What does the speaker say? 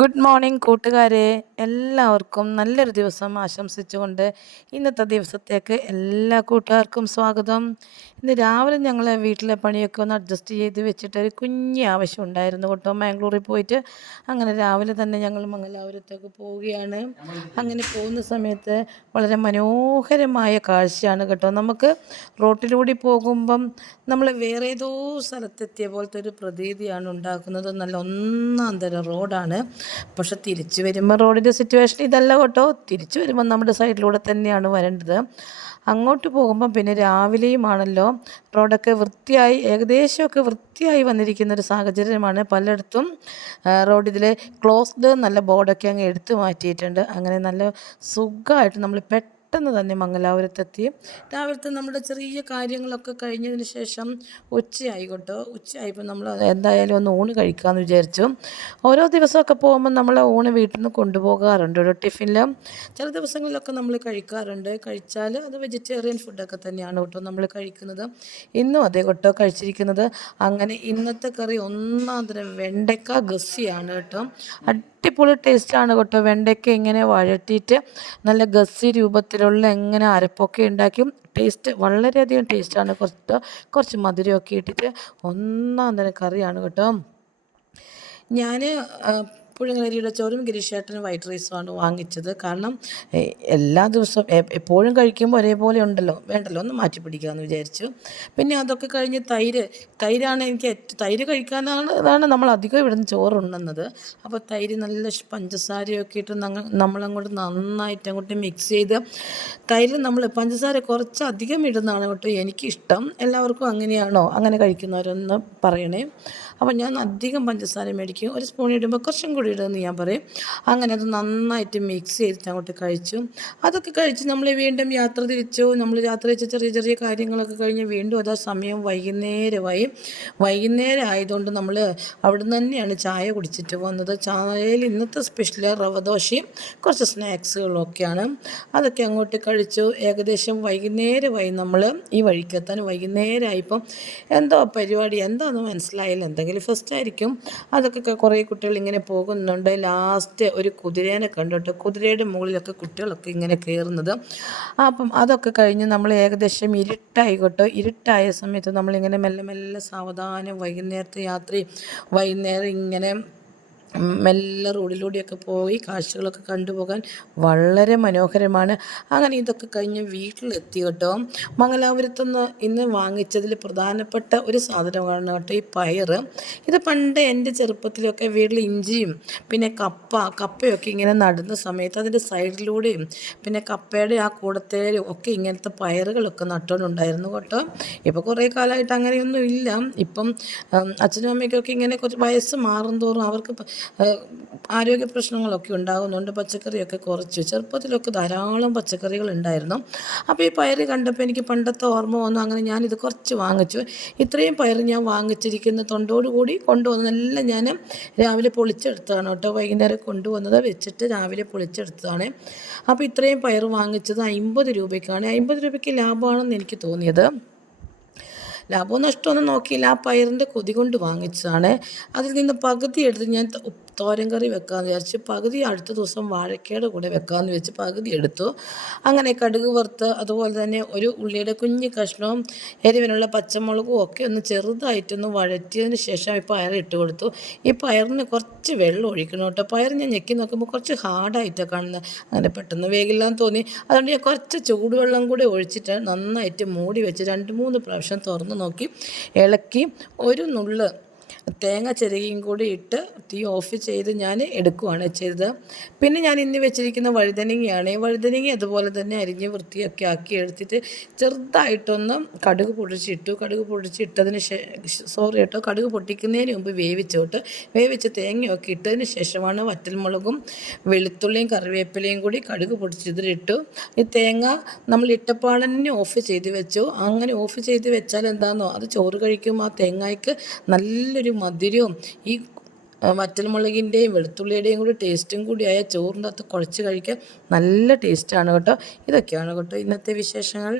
Good morning കൂട്ടുകാരെ. എല്ലാവർക്കും നല്ലൊരു ദിവസം ആശംസിച്ചുകൊണ്ട് ഇന്നത്തെ ദിവസത്തേക്ക് എല്ലാ കൂട്ടുകാർക്കും സ്വാഗതം. ഇന്ന് രാവിലെ ഞങ്ങൾ വീട്ടിലെ പണിയൊക്കെ ഒന്ന് അഡ്ജസ്റ്റ് ചെയ്ത് വെച്ചിട്ട് ഒരു കുഞ്ഞ് ആവശ്യം ഉണ്ടായിരുന്നു കേട്ടോ. മാംഗ്ലൂരിൽ പോയിട്ട് അങ്ങനെ രാവിലെ തന്നെ ഞങ്ങൾ മംഗലാപുരത്തേക്ക് പോവുകയാണ്. അങ്ങനെ പോകുന്ന സമയത്ത് വളരെ മനോഹരമായ കാഴ്ചയാണ് കേട്ടോ. നമുക്ക് റോട്ടിലൂടെ പോകുമ്പം നമ്മൾ വേറെ ഏതോ സ്ഥലത്തെത്തിയ പോലത്തെ ഒരു പ്രതീതിയാണ് ഉണ്ടാക്കുന്നത്. നല്ല ഒന്നാം തരം റോഡാണ്. പക്ഷെ തിരിച്ചു വരുമ്പോൾ റോഡിന്റെ സിറ്റുവേഷൻ ഇതല്ല കേട്ടോ. തിരിച്ചു വരുമ്പോൾ നമ്മുടെ സൈഡിലൂടെ തന്നെയാണ് വരേണ്ടത്. അങ്ങോട്ട് പോകുമ്പം പിന്നെ രാവിലെയുമാണല്ലോ റോഡൊക്കെ വൃത്തിയായി ഏകദേശമൊക്കെ വൃത്തിയായി വന്നിരിക്കുന്ന ഒരു സാഹചര്യമാണ്. പലയിടത്തും റോഡ് ഇതിൽ ക്ലോസ്ഡ് നല്ല ബോർഡൊക്കെ അങ്ങ് എടുത്തു മാറ്റിയിട്ടുണ്ട്. അങ്ങനെ നല്ല സുഖമായിട്ട് നമ്മൾ പെട്ടെന്ന് പെട്ടെന്ന് തന്നെ മംഗലാപുരത്തെത്തി രാവിലത്തെ നമ്മുടെ ചെറിയ കാര്യങ്ങളൊക്കെ കഴിഞ്ഞതിന് ശേഷം ഉച്ചയായി കേട്ടോ ഉച്ചയായപ്പോൾ നമ്മൾ എന്തായാലും ഒന്ന് ഊണ് കഴിക്കാമെന്ന് വിചാരിച്ചു. ഓരോ ദിവസമൊക്കെ പോകുമ്പോൾ നമ്മൾ ഊണ് വീട്ടിൽ നിന്ന് കൊണ്ടുപോകാറുണ്ട്. ഒരു ടിഫിനിൽ ചില ദിവസങ്ങളിലൊക്കെ നമ്മൾ കഴിക്കാറുണ്ട്. കഴിച്ചാൽ അത് വെജിറ്റേറിയൻ ഫുഡൊക്കെ തന്നെയാണ് കേട്ടോ നമ്മൾ കഴിക്കുന്നത്. ഇന്നും അതേ കേട്ടോ കഴിച്ചിരിക്കുന്നത്. അങ്ങനെ ഇന്നത്തെ കറി ഒന്നാം തരം വെണ്ടയ്ക്ക ഗസ്സിയാണ് കേട്ടോ. അടിപൊളി ടേസ്റ്റാണ് കേട്ടോ. വെണ്ടയ്ക്ക ഇങ്ങനെ വഴറ്റിയിട്ട് നല്ല ഗസ്സി രൂപത്തിലുള്ള എങ്ങനെ അരപ്പൊക്കെ ഉണ്ടാക്കി. ടേസ്റ്റ് വളരെയധികം ടേസ്റ്റാണ് കുറച്ച് കുറച്ച് മധുരമൊക്കെ ഇട്ടിട്ട് ഒന്നാം തരം കറിയാണ് കേട്ടോ. ഞാൻ പുഴുങ്ങലരിയുടെ ചോറും ഗിരീഷേട്ടനും വൈറ്റ് റൈസുമാണ് വാങ്ങിച്ചത്. കാരണം എല്ലാ ദിവസവും എപ്പോഴും കഴിക്കുമ്പോൾ ഒരേപോലെ ഉണ്ടല്ലോ വേണ്ടല്ലോ ഒന്ന് മാറ്റി പിടിക്കാമെന്ന് വിചാരിച്ചു. പിന്നെ അതൊക്കെ കഴിഞ്ഞ് തൈര് തൈരാണ് എനിക്ക് തൈര് കഴിക്കാനാണ് അതാണ് നമ്മൾ അധികം ഇവിടുന്ന് ഉണ്ടെന്നത് അപ്പോൾ തൈര് നല്ല പഞ്ചസാരയൊക്കെ ഇട്ട് നമ്മളങ്ങോട്ട് നന്നായിട്ട് അങ്ങോട്ട് മിക്സ് ചെയ്ത് തൈര് നമ്മൾ പഞ്ചസാര കുറച്ച് അധികം ഇടുന്നതാണ് കേട്ടോ എനിക്കിഷ്ടം. എല്ലാവർക്കും അങ്ങനെയാണോ? അങ്ങനെ കഴിക്കുന്നവരൊന്ന് പറയണേ. അപ്പോൾ ഞാൻ അധികം പഞ്ചസാര മേടിക്കും. ഒരു സ്പൂൺ ഇടുമ്പോൾ കുറച്ചും കൂടി ഇടുമെന്ന് ഞാൻ പറയും. അങ്ങനെ അത് നന്നായിട്ട് മിക്സ് ചെയ്തിട്ട് അങ്ങോട്ട് കഴിച്ചു. അതൊക്കെ കഴിച്ച് നമ്മൾ വീണ്ടും യാത്ര തിരിച്ചു. നമ്മൾ യാത്ര തിരിച്ച ചെറിയ ചെറിയ കാര്യങ്ങളൊക്കെ കഴിഞ്ഞ് വീണ്ടും അതാ സമയം വൈകുന്നേരമായി. വൈകുന്നേരം ആയതുകൊണ്ട് നമ്മൾ അവിടെ തന്നെയാണ് ചായ കുടിച്ചിട്ട് വന്നത് ചായയിൽ ഇന്നത്തെ സ്പെഷ്യൽ റവദോശയും കുറച്ച് സ്നാക്സുകളൊക്കെയാണ് അതൊക്കെ അങ്ങോട്ട് കഴിച്ചു. ഏകദേശം വൈകുന്നേരമായി നമ്മൾ ഈ വഴിക്കെത്താൻ വൈകുന്നേരമായിപ്പം എന്തോ പരിപാടി എന്താണെന്ന് മനസ്സിലായില്ല. എന്തെങ്കിലും എന്തെങ്കിലും ഫസ്റ്റ് ആയിരിക്കും. അതൊക്കെ കുറേ കുട്ടികൾ ഇങ്ങനെ പോകുന്നുണ്ട്. ലാസ്റ്റ് ഒരു കുതിരേനെ കണ്ടിട്ട് കുതിരയുടെ മുകളിലൊക്കെ കുട്ടികളൊക്കെ ഇങ്ങനെ കയറുന്നത്. അപ്പം അതൊക്കെ കഴിഞ്ഞ് നമ്മൾ ഏകദേശം ഇരുട്ടായി കേട്ടോ ഇരുട്ടായ സമയത്ത് നമ്മളിങ്ങനെ മെല്ലെ മെല്ലെ സാവധാനം വൈകുന്നേരത്തെ യാത്രയും വൈകുന്നേരം ഇങ്ങനെ മെല്ലെ റോഡിലൂടെയൊക്കെ പോയി കാഴ്ചകളൊക്കെ കണ്ടുപോകാൻ വളരെ മനോഹരമാണ്. അങ്ങനെ ഇതൊക്കെ കഴിഞ്ഞ് വീട്ടിലെത്തി കേട്ടോ. മംഗലാപുരത്തുനിന്ന് ഇന്ന് വാങ്ങിച്ചതിൽ പ്രധാനപ്പെട്ട ഒരു സാധനമാണ് കേട്ടോ ഈ പയർ. ഇത് പണ്ട് എന്റെ ചെറുപ്പത്തിലൊക്കെ വീട്ടിൽ ഇഞ്ചിയും പിന്നെ കപ്പ കപ്പയൊക്കെ ഇങ്ങനെ നടുന്ന സമയത്ത് അതിന്റെ സൈഡിലൂടെയും പിന്നെ കപ്പയുടെ ആ കൂടത്തേലും ഒക്കെ ഇങ്ങനത്തെ പയറുകളൊക്കെ നട്ടുകൊണ്ടുണ്ടായിരുന്നു കേട്ടോ. ഇപ്പോൾ കുറേ കാലമായിട്ട് അങ്ങനെയൊന്നും ഇല്ല. ഇപ്പം അച്ഛനും അമ്മയ്ക്കൊക്കെ ഇങ്ങനെ കുറച്ച് വയസ്സ് മാറും തോറും അവർക്ക് ആരോഗ്യ പ്രശ്നങ്ങളൊക്കെ ഉണ്ടാകുന്നുണ്ട്. പച്ചക്കറിയൊക്കെ കുറച്ച്. ചെറുപ്പത്തിലൊക്കെ ധാരാളം പച്ചക്കറികൾ ഉണ്ടായിരുന്നു അപ്പോൾ ഈ പയർ കണ്ടപ്പോൾ എനിക്ക് പണ്ടത്തെ ഓർമ്മ വന്നു. അങ്ങനെ ഞാനിത് കുറച്ച് വാങ്ങിച്ചു. ഇത്രയും പയർ ഞാൻ വാങ്ങിച്ചിരിക്കുന്ന തൊണ്ടോടുകൂടി നല്ല ഞാൻ രാവിലെ പൊളിച്ചെടുത്തതാണ് കേട്ടോ. വൈകുന്നേരം കൊണ്ടുവന്നത് വെച്ചിട്ട് രാവിലെ പൊളിച്ചെടുത്തതാണ്. അപ്പോൾ ഇത്രയും പയർ വാങ്ങിച്ചത് അമ്പത് രൂപയ്ക്കാണ്. അമ്പത് രൂപയ്ക്ക് ലാഭമാണെന്ന് എനിക്ക് തോന്നിയത്. ലാഭവും നഷ്ടമൊന്നും നോക്കിയില്ല. ആ പയറിന്റെ കൊതി കൊണ്ട് വാങ്ങിച്ചതാണ്. അതിൽ നിന്ന് പകുതി എടുത്ത് ഞാൻ തോരൻ കറി വെക്കാമെന്ന് വിചാരിച്ച് പകുതി അടുത്ത ദിവസം വാഴക്കയുടെ കൂടെ വെക്കാമെന്ന് വെച്ച് പകുതി എടുത്തു. അങ്ങനെ കടുക് വറുത്ത് അതുപോലെ തന്നെ ഒരു ഉള്ളിയുടെ കുഞ്ഞ് കഷ്ണവും എരിവിനുള്ള പച്ചമുളകും ഒക്കെ ഒന്ന് ചെറുതായിട്ടൊന്ന് വഴറ്റിയതിന് ശേഷം ഈ പയർ ഇട്ട് കൊടുത്തു. ഈ പയറിന് കുറച്ച് വെള്ളം ഒഴിക്കണം കേട്ടോ. പയർ ഞാൻ ഞെക്കി നോക്കുമ്പോൾ കുറച്ച് ഹാർഡായിട്ടാണ് കാണുന്നത് അങ്ങനെ പെട്ടെന്ന് വേഗില്ലാന്ന് തോന്നി. അതുകൊണ്ട് ഞാൻ കുറച്ച് ചൂടുവെള്ളം കൂടി ഒഴിച്ചിട്ട് നന്നായിട്ട് മൂടി വെച്ച് രണ്ട് മൂന്ന് പ്രാവശ്യം തുറന്ന് നോക്കി ഇളക്കി ഒരു നുള്ള് തേങ്ങ ചിരകിയും കൂടി ഇട്ട് തീ ഓഫ് ചെയ്ത് ഞാൻ എടുക്കുകയാണ് ചെയ്തത്. പിന്നെ ഞാൻ ഇന്ന് വെച്ചിരിക്കുന്ന വഴുതനങ്ങയാണ്. ഈ വഴുതനങ്ങ അതുപോലെ തന്നെ അരിഞ്ഞ് വൃത്തിയൊക്കെ ആക്കി എടുത്തിട്ട് ചെറുതായിട്ടൊന്ന് കടുക് പൊടിച്ചിട്ടു. കടുക് പൊടിച്ചിട്ടതിന് സോറി കേട്ടോ. കടുക് പൊട്ടിക്കുന്നതിന് മുമ്പ് വേവിച്ചോട്ട്. വേവിച്ച് തേങ്ങയൊക്കെ ഇട്ടതിന് ശേഷമാണ് വറ്റൽമുളകും വെളുത്തുള്ളിയും കറിവേപ്പിലയും കൂടി കടുക് പൊടിച്ചിട്ടിട്ടു ഈ തേങ്ങ നമ്മൾ ഇട്ടപ്പാടന്നെ ഓഫ് ചെയ്ത് വെച്ചു. അങ്ങനെ ഓഫ് ചെയ്ത് വെച്ചാൽ എന്താണെന്നോ അത് ചോറ് കഴിക്കുമ്പോൾ ആ തേങ്ങയ്ക്ക് നല്ലൊരു മധുരവും ഈ വറ്റൽമുളകിന്റെയും വെളുത്തുള്ളിയുടെയും കൂടി ടേസ്റ്റും കൂടിയായ ചോറിന്റെ അകത്ത് കുഴച്ച് കഴിക്കാൻ നല്ല ടേസ്റ്റാണ് കേട്ടോ. ഇതൊക്കെയാണ് കേട്ടോ ഇന്നത്തെ വിശേഷങ്ങൾ.